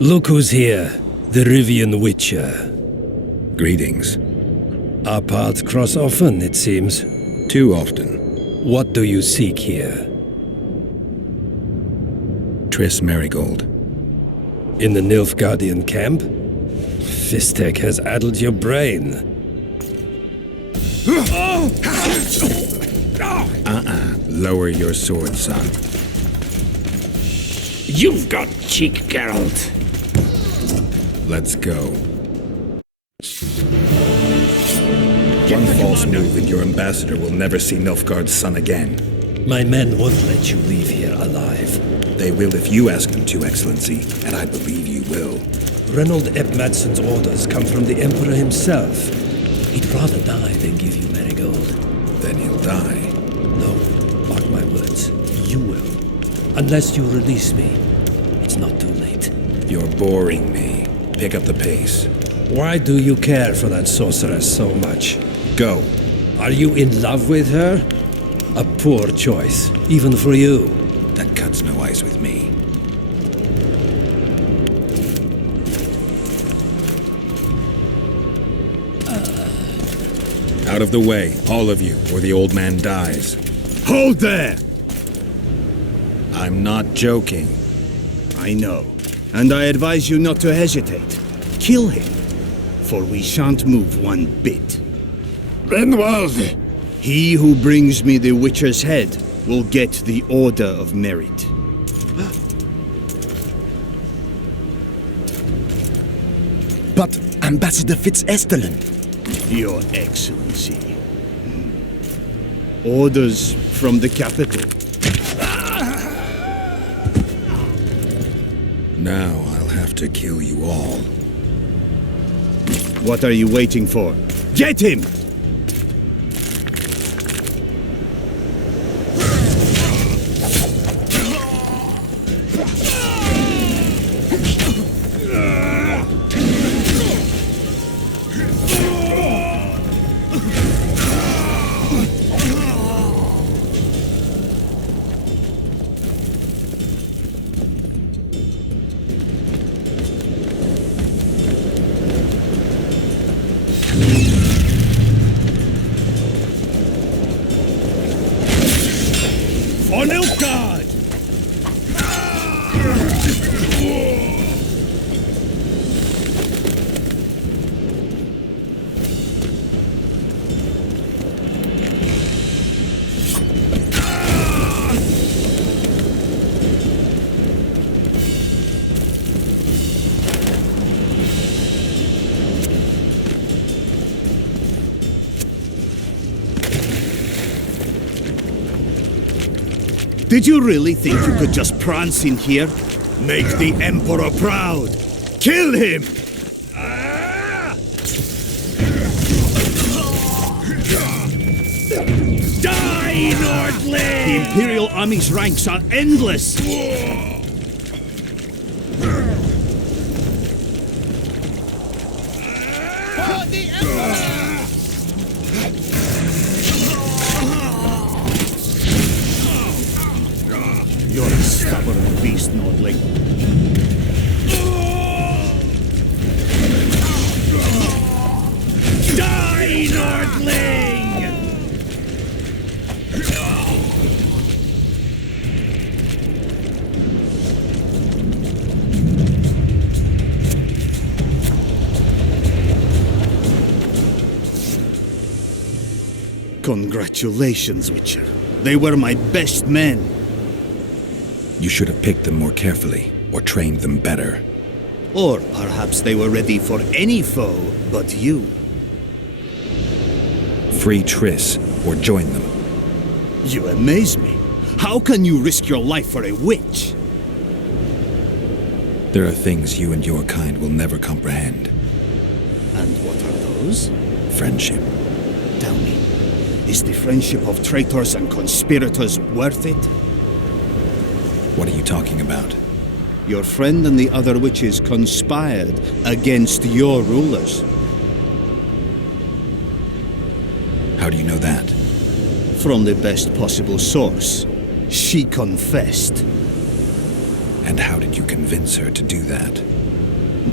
Look who's here, the Rivian Witcher. Greetings. Our paths cross often, it seems. Too often. What do you seek here? Triss Marigold. In the Nilfgaardian camp? Fistek has addled your brain. Lower your sword, son. You've got cheek, Geralt. Let's go. One false move and your ambassador will never see Nilfgaard's son again. My men won't let you leave here alive. They will if you ask them to, Excellency, and I believe you will. Reynold Ep Madsen's orders come from the Emperor himself. He'd rather die than give you Marigold. Then he'll die. No, mark my words. You will. Unless you release me. It's not too late. You're boring me. Pick up the pace. Why do you care for that sorceress so much? Go. Are you in love with her? A poor choice, even for you. That cuts no ice with me. Out of the way, all of you, or the old man dies. Hold there! I'm not joking. I know, and I advise you not to hesitate. Kill him, for we shan't move one bit. Renwald! He who brings me the Witcher's head will get the Order of Merit. But Ambassador Fitz-Estellen... Your Excellency. Orders from the capital. Now I'll have to kill you all. What are you waiting for? Get him! For Nilfgaard! Did you really think you could just prance in here? Make the Emperor proud! Kill him! Die, Nordling! The Imperial Army's ranks are endless! You're a stubborn beast, Nordling. Die, Nordling! Congratulations, Witcher. They were my best men. You should have picked them more carefully, or trained them better. Or perhaps they were ready for any foe but you. Free Triss, or join them. You amaze me. How can you risk your life for a witch? There are things you and your kind will never comprehend. And what are those? Friendship. Tell me, is the friendship of traitors and conspirators worth it? What are you talking about? Your friend and the other witches conspired against your rulers. How do you know that? From the best possible source. She confessed. And how did you convince her to do that?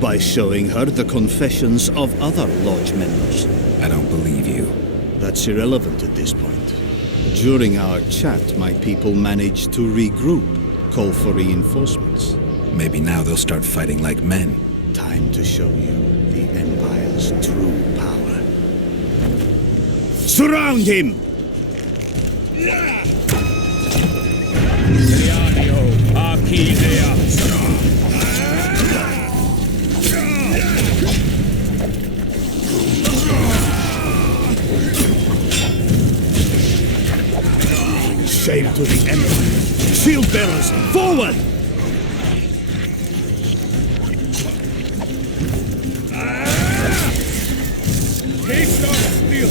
By showing her the confessions of other Lodge members. I don't believe you. That's irrelevant at this point. During our chat, my people managed to regroup, call for reinforcements. Maybe now they'll start fighting like men. Time to show you the Empire's true power. Surround him! Shame to the Empire! Shield bearers, forward! Taste of steel!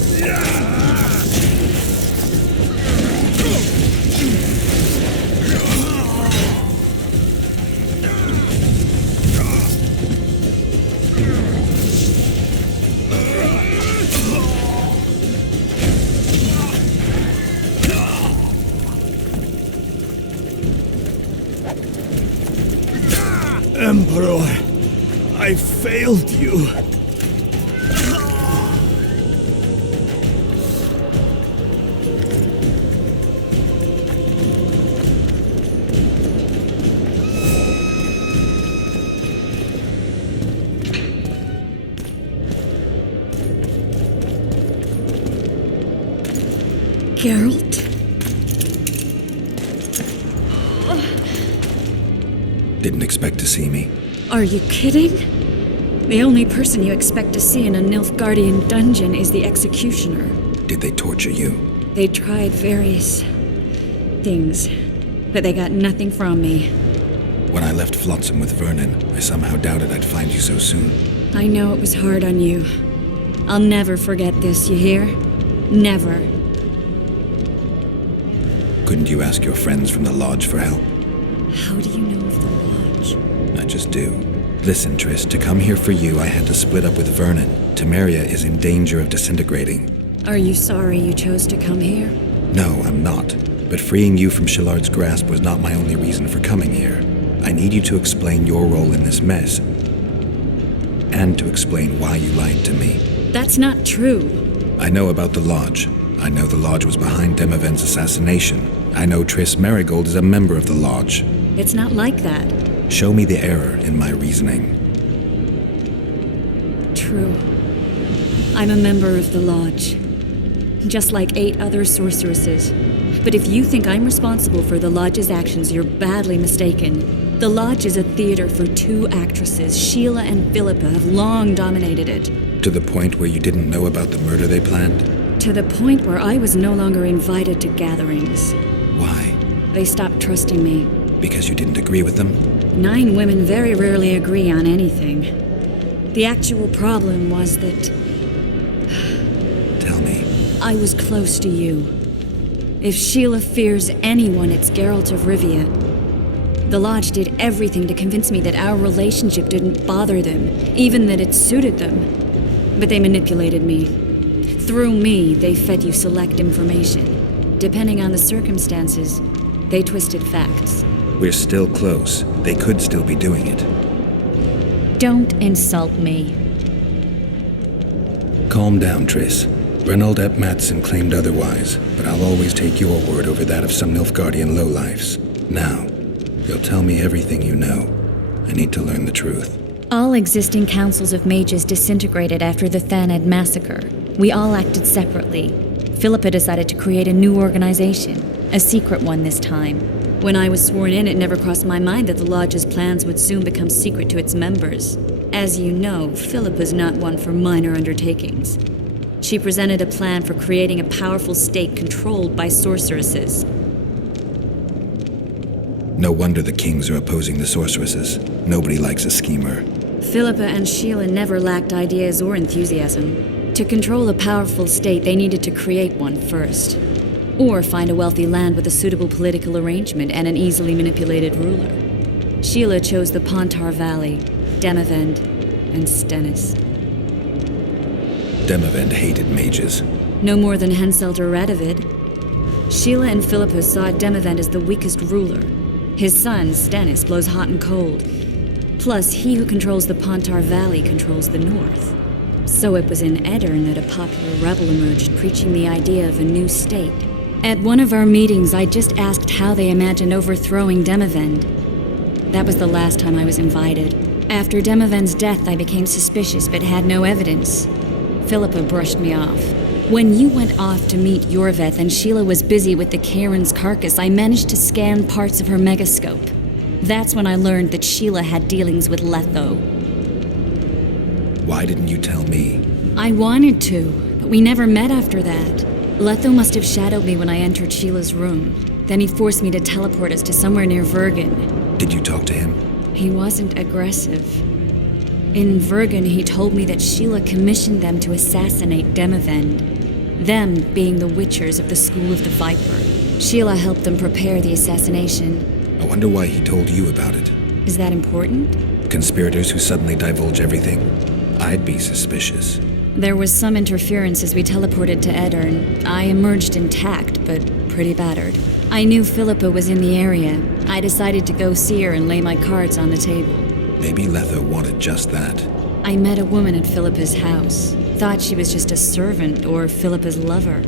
Emperor, I failed you. Geralt? Didn't expect to see me. Are you kidding? The only person you expect to see in a nilfgaardian dungeon is the executioner. Did they torture you? They tried various things, but they got nothing from me. When I left Flotsam with Vernon, I somehow doubted I'd find you so soon. I know it was hard on you. I'll never forget this, you hear? Never. Couldn't you ask your friends from the Lodge for help? How do you know of the Lodge? I just do. Listen, Triss, to come here for you, I had to split up with Vernon. Temeria is in danger of disintegrating. Are you sorry you chose to come here? No, I'm not. But freeing you from Shillard's grasp was not my only reason for coming here. I need you to explain your role in this mess. And to explain why you lied to me. That's not true. I know about the Lodge. I know the Lodge was behind Demavend's assassination. I know Triss Marigold is a member of the Lodge. It's not like that. Show me the error in my reasoning. True. I'm a member of the Lodge. Just like 8 other sorceresses. But if you think I'm responsible for the Lodge's actions, you're badly mistaken. The Lodge is a theater for 2 actresses. Sheila and Philippa have long dominated it. To the point where you didn't know about the murder they planned? To the point where I was no longer invited to gatherings. Why? They stopped trusting me. Because you didn't agree with them? 9 women very rarely agree on anything. The actual problem was that Tell me. I was close to you. If Sheila fears anyone, it's Geralt of Rivia. The Lodge did everything to convince me that our relationship didn't bother them, even that it suited them. But they manipulated me. Through me, they fed you select information. Depending on the circumstances, they twisted facts. We're still close. They could still be doing it. Don't insult me. Calm down, Triss. Reynold Ep Matson claimed otherwise, but I'll always take your word over that of some Nilfgaardian lowlifes. Now, you'll tell me everything you know. I need to learn the truth. All existing councils of mages disintegrated after the Thanad massacre. We all acted separately. Philippa decided to create a new organization, a secret one this time. When I was sworn in, it never crossed my mind that the Lodge's plans would soon become secret to its members. As you know, Philippa's not one for minor undertakings. She presented a plan for creating a powerful state controlled by sorceresses. No wonder the kings are opposing the sorceresses. Nobody likes a schemer. Philippa and Sheila never lacked ideas or enthusiasm. To control a powerful state, they needed to create one first. Or find a wealthy land with a suitable political arrangement and an easily manipulated ruler. Sheila chose the Pontar Valley, Demavend, and Stennis. Demavend hated mages. No more than Henselt or Radovid. Sheila and Philippa saw Demavend as the weakest ruler. His son, Stennis, blows hot and cold. Plus, he who controls the Pontar Valley controls the north. So it was in Edirn that a popular rebel emerged, preaching the idea of a new state. At one of our meetings, I just asked how they imagined overthrowing Demavend. That was the last time I was invited. After Demavend's death, I became suspicious but had no evidence. Philippa brushed me off. When you went off to meet Yorveth and Sheila was busy with the Karen's carcass, I managed to scan parts of her megascope. That's when I learned that Sheila had dealings with Letho. Why didn't you tell me? I wanted to, but we never met after that. Letho must have shadowed me when I entered Sheila's room. Then he forced me to teleport us to somewhere near Vergen. Did you talk to him? He wasn't aggressive. In Vergen, he told me that Sheila commissioned them to assassinate Demavend. Them being the Witchers of the School of the Viper. Sheila helped them prepare the assassination. I wonder why he told you about it. Is that important? Conspirators who suddenly divulge everything? I'd be suspicious. There was some interference as we teleported to Edirn. I emerged intact, but pretty battered. I knew Philippa was in the area. I decided to go see her and lay my cards on the table. Maybe Letho wanted just that. I met a woman at Philippa's house. Thought she was just a servant or Philippa's lover.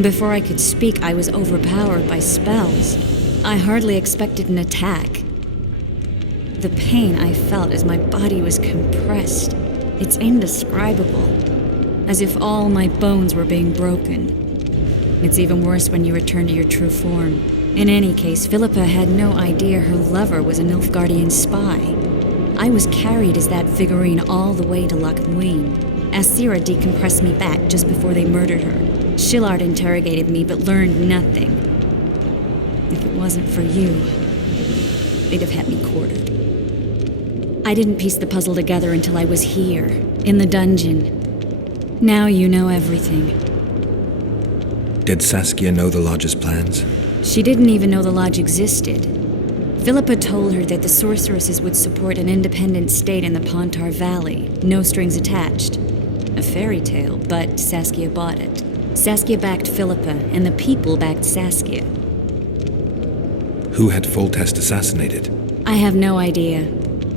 Before I could speak, I was overpowered by spells. I hardly expected an attack. The pain I felt as my body was compressed. It's indescribable. As if all my bones were being broken. It's even worse when you return to your true form. In any case, Philippa had no idea her lover was a nilfgaardian spy. I was carried as that figurine all the way to Loch Muin. Asira decompressed me back just before they murdered her. Shillard interrogated me but learned nothing. If it wasn't for you, they'd have had me quartered. I didn't piece the puzzle together until I was here, in the dungeon. Now you know everything. Did Saskia know the Lodge's plans? She didn't even know the Lodge existed. Philippa told her that the sorceresses would support an independent state in the Pontar Valley, no strings attached. A fairy tale, but Saskia bought it. Saskia backed Philippa, and the people backed Saskia. Who had Foltest assassinated? I have no idea.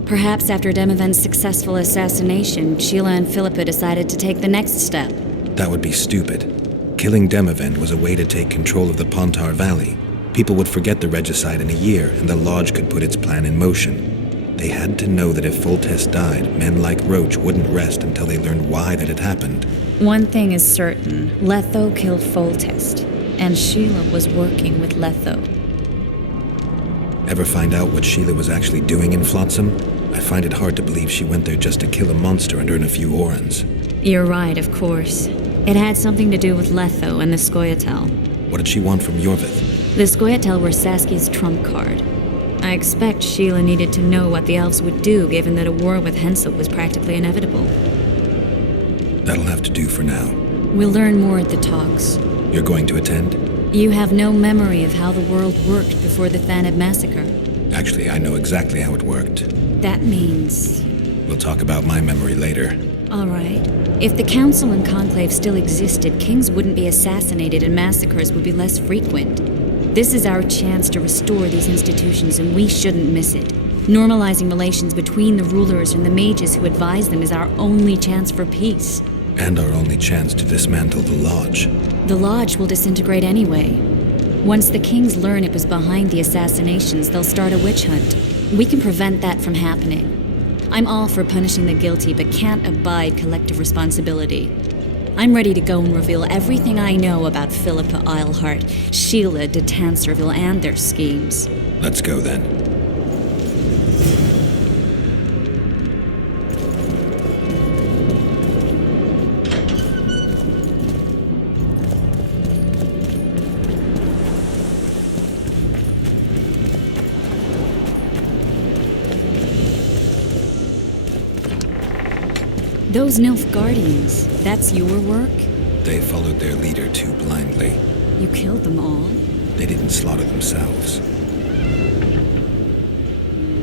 Perhaps after Demavend's successful assassination, Sheila and Philippa decided to take the next step. That would be stupid. Killing Demavend was a way to take control of the Pontar Valley. People would forget the regicide in a year, and the Lodge could put its plan in motion. They had to know that if Foltest died, men like Roach wouldn't rest until they learned why that had happened. One thing is certain. Letho killed Foltest, and Sheila was working with Letho. Ever find out what Sheila was actually doing in Flotsam? I find it hard to believe she went there just to kill a monster and earn a few orans. You're right, of course. It had something to do with Letho and the Scoia'tael. What did she want from Yorveth? The Scoia'tael were Saskia's trump card. I expect Sheila needed to know what the elves would do, given that a war with Hensel was practically inevitable. That'll have to do for now. We'll learn more at the talks. You're going to attend? You have no memory of how the world worked before the Thanad massacre. Actually, I know exactly how it worked. That means... We'll talk about my memory later. All right. If the Council and Conclave still existed, kings wouldn't be assassinated and massacres would be less frequent. This is our chance to restore these institutions, and we shouldn't miss it. Normalizing relations between the rulers and the mages who advise them is our only chance for peace. And our only chance to dismantle the Lodge. The Lodge will disintegrate anyway. Once the kings learn it was behind the assassinations, they'll start a witch hunt. We can prevent that from happening. I'm all for punishing the guilty, but can't abide collective responsibility. I'm ready to go and reveal everything I know about Philippa Eilhart, Sheila de Tanserville, and their schemes. Let's go then. Those nilfgaardians, that's your work? They followed their leader too blindly. You killed them all? They didn't slaughter themselves.